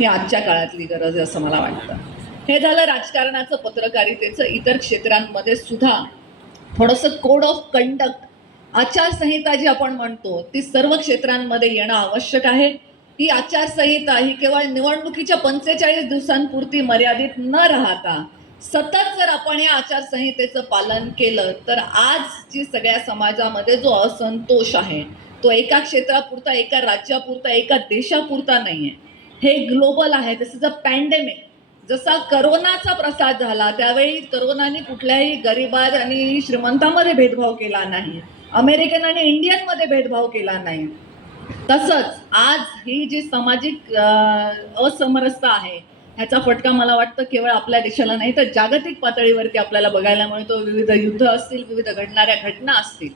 ही आजच्या काळातली गरज आहे असं मला वाटतं. हे झालं राजकारणाचं, पत्रकारितेचं. इतर क्षेत्रांमध्ये सुद्धा थोडंसं कोड ऑफ कंडक्ट, आचारसंहिता जी आपण म्हणतो, ती सर्व क्षेत्रांमध्ये येणं आवश्यक आहे. ही आचारसंहिता ही केवळ निवडणुकीच्या 45 दिवसांपुरती मर्यादित न राहता सतत जर आपण या आचारसंहितेचं पालन केलं तर आज जी सगळ्या समाजामध्ये जो असंतोष आहे तो एका क्षेत्रापुरता, एका राज्यापुरता, एका देशापुरता नाहीये. हे ग्लोबल आहे. दिस इज अ पॅन्डेमिक. जसा करोनाचा प्रसार झाला त्यावेळी करोनाने कुठल्याही गरिबात आणि श्रीमंतामध्ये भेदभाव केला नाही, अमेरिकन आणि इंडियनमध्ये भेदभाव केला नाही. तसंच आज ही जी सामाजिक असमरसता आहे ह्याचा फटका मला वाटतं केवळ आपल्या देशाला नाही तर जागतिक पातळीवरती आपल्याला बघायला मिळतो. विविध युद्ध असतील, विविध घडणाऱ्या घटना असतील.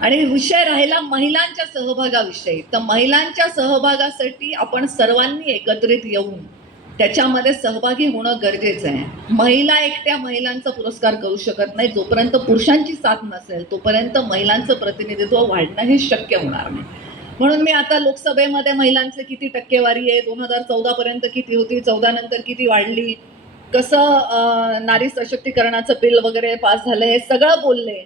आणि विषय राहिला महिलांच्या सहभागाविषयी, तर महिलांच्या सहभागासाठी आपण सर्वांनी एकत्रित येऊन त्याच्यामध्ये सहभागी होणं गरजेचं आहे. महिला एकट्या महिलांचा पुरस्कार करू शकत नाही. जोपर्यंत पुरुषांची साथ नसेल तोपर्यंत महिलांचं प्रतिनिधित्व वाढणं हे शक्य होणार नाही. म्हणून मी आता लोकसभेमध्ये महिलांचे किती टक्केवारी आहे, 2014 पर्यंत किती होती, 14 नंतर किती वाढली, कसं नारी सशक्तीकरणाचं बिल वगैरे पास झालं, हे सगळं बोलले.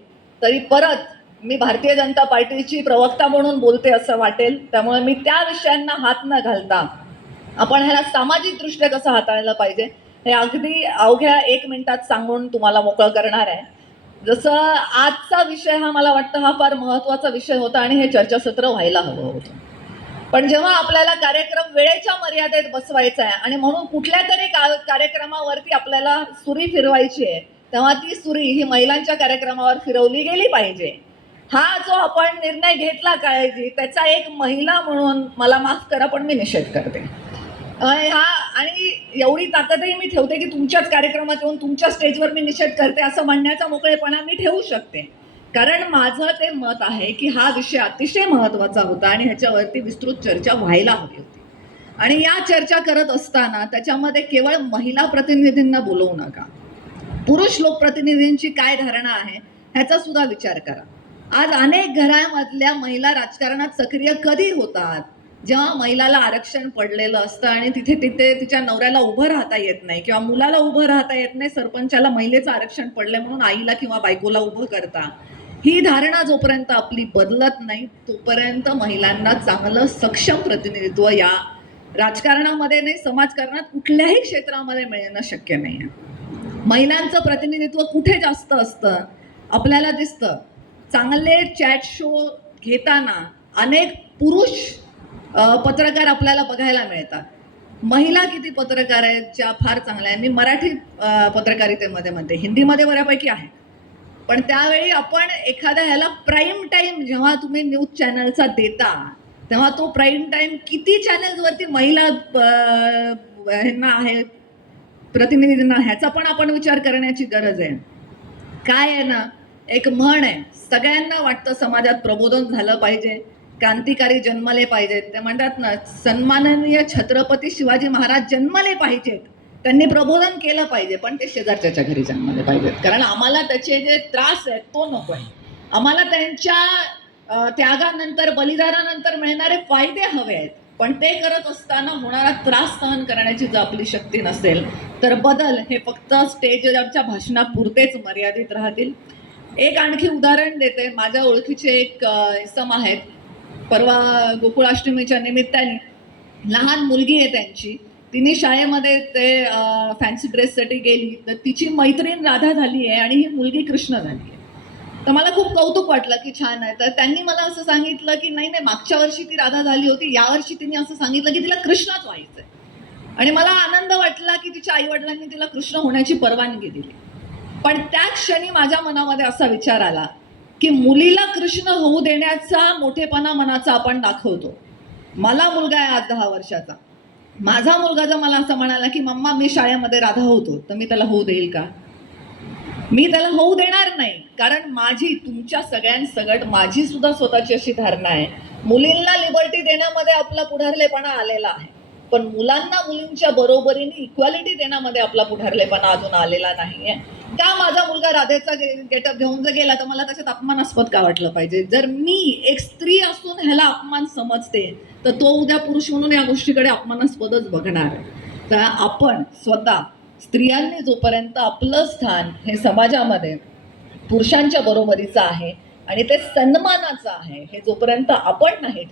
तरी परत मी भारतीय जनता पार्टीची प्रवक्ता म्हणून बोलते असं वाटेल. त्यामुळे मी त्या विषयांना हात न घालता आपण ह्याला सामाजिक दृष्ट्या कसं हाताळलं पाहिजे हे अगदी अवघ्या 1 मिनिटात सांगून तुम्हाला मोकळं करणार आहे. जसं आजचा विषय हा मला वाटतं हा फार महत्त्वाचा विषय होता आणि हे चर्चासत्र व्हायला हवं होतं. पण जेव्हा आपल्याला कार्यक्रम वेळेच्या मर्यादेत बसवायचा आहे आणि म्हणून कुठल्या तरी कार्यक्रमावरती आपल्याला सुरी फिरवायची आहे तेव्हा ती सुरी ही महिलांच्या कार्यक्रमावर फिरवली गेली पाहिजे. हा जो आपण निर्णय घेतला काळजी त्याचा एक महिला म्हणून मला माफ करा पण मी निषेध करते. हा आणि एवढी ताकदही मी ठेवते की तुमच्याच कार्यक्रमात येऊन तुमच्या स्टेजवर मी निषेध करते असं म्हणण्याचा मोकळेपणा मी ठेवू शकते. कारण माझं ते मत आहे की हा विषय अतिशय महत्त्वाचा होता आणि ह्याच्यावरती विस्तृत चर्चा व्हायला हवी होती. आणि या चर्चा करत असताना त्याच्यामध्ये केवळ महिला प्रतिनिधींना बोलवू नका, पुरुष लोकप्रतिनिधींची काय धारणा आहे ह्याचा सुद्धा विचार करा. आज अनेक घरामधल्या महिला राजकारणात सक्रिय कधी होतात? जेव्हा महिलाला आरक्षण पडलेलं असतं आणि तिथे तिच्या नवऱ्याला उभं राहता येत नाही किंवा मुलाला उभं राहता येत नाही, सरपंचाला महिलेचं आरक्षण पडले म्हणून आईला किंवा बायकोला उभं करता. ही धारणा जोपर्यंत आपली बदलत नाही तोपर्यंत महिलांना चांगलं सक्षम प्रतिनिधित्व या राजकारणामध्ये नाही, समाजकारणात कुठल्याही क्षेत्रामध्ये मिळणं शक्य नाही आहे. महिलांचं प्रतिनिधित्व कुठे जास्त असतं आपल्याला दिसतं. चांगले चॅट शो घेताना अनेक पुरुष पत्रकार आपल्याला बघायला मिळतात. महिला किती पत्रकार आहेत ज्या फार चांगल्या आहेत. मी मराठी पत्रकारितेमध्ये म्हणते, हिंदीमध्ये बऱ्यापैकी आहे. पण त्यावेळी आपण एखाद्या ह्याला प्राईम टाईम जेव्हा तुम्ही न्यूज चॅनलचा देता तेव्हा तो प्राईम टाईम किती चॅनल्सवरती महिला ह्यांना आहे प्रतिनिधींना ह्याचा पण आपण विचार करण्याची गरज आहे. काय आहे ना, एक म्हण आहे, सगळ्यांना वाटतं समाजात प्रबोधन झालं पाहिजे, क्रांतिकारी जन्मले पाहिजेत. ते म्हणतात ना, सन्माननीय छत्रपती शिवाजी महाराज जन्मले पाहिजेत, त्यांनी प्रबोधन केलं पाहिजे, पण ते शेजारच्या घरी जन्मले पाहिजेत. कारण आम्हाला त्याचे जे त्रास आहेत तो नको आहे. आम्हाला त्यांच्या त्यागानंतर, बलिदानानंतर मिळणारे फायदे हवे आहेत. पण ते करत असताना होणारा त्रास सहन करण्याची जर आपली शक्ती नसेल तर बदल हे फक्त स्टेजच्या भाषणापुरतेच मर्यादित राहतील. एक आणखी उदाहरण देते. माझ्या ओळखीचे एक इसम आहेत. परवा गोकुळाष्टमीच्या निमित्ताने लहान मुलगी आहे त्यांची, तिने शाळेमध्ये ते फॅन्सी ड्रेससाठी गेली तर तिची मैत्रीण राधा झाली आहे आणि ही मुलगी कृष्ण झाली आहे. तर मला खूप कौतुक वाटलं की छान आहे. तर त्यांनी मला असं सांगितलं की नाही नाही, मागच्या वर्षी ती राधा झाली होती, यावर्षी तिने असं सांगितलं की तिला कृष्णच व्हायचं आहे. आणि मला आनंद वाटला की तिच्या आईवडिलांनी तिला कृष्ण होण्याची परवानगी दिली. पण त्या क्षणी माझ्या मनामध्ये असा विचार आला की मुलीला कृष्ण होऊ देण्याचा मोठेपणा मनाचा आपण दाखवतो. मला मुलगा आहे आज 10 वर्षाचा. माझा मुलगा जर मला असं म्हणाला की मम्मा मी शाळेमध्ये राधा होतो, तर मी त्याला होऊ देईल का? मी त्याला होऊ देणार नाही. कारण माझी, तुमच्या सगळ्यांसगट माझी सुद्धा स्वतःची अशी धारणा आहे, मुलींना लिबर्टी देण्यामध्ये आपला पुढारलेपणा आलेला आहे, पण मुलांना मुलींच्या बरोबरीने इक्वॅलिटी देण्यामध्ये आपला पुढारलेपणा अजून आलेला नाहीये. का माझा मुलगा राधेचा गेटअप घेऊन जर गेला तर मला त्याच्यात अपमानास्पद का वाटलं पाहिजे? जर मी एक स्त्री असून ह्याला अपमान समजते तर तो उद्या पुरुष म्हणून या गोष्टीकडे अपमानास्पदच बघणार आहे. तर आपण स्वतः स्त्रियांनी जोपर्यंत आपलं स्थान हे समाजामध्ये पुरुषांच्या बरोबरीचं आहे आणि ते सन्मानाचं आहे, हे जोपर्यंत आपण नाही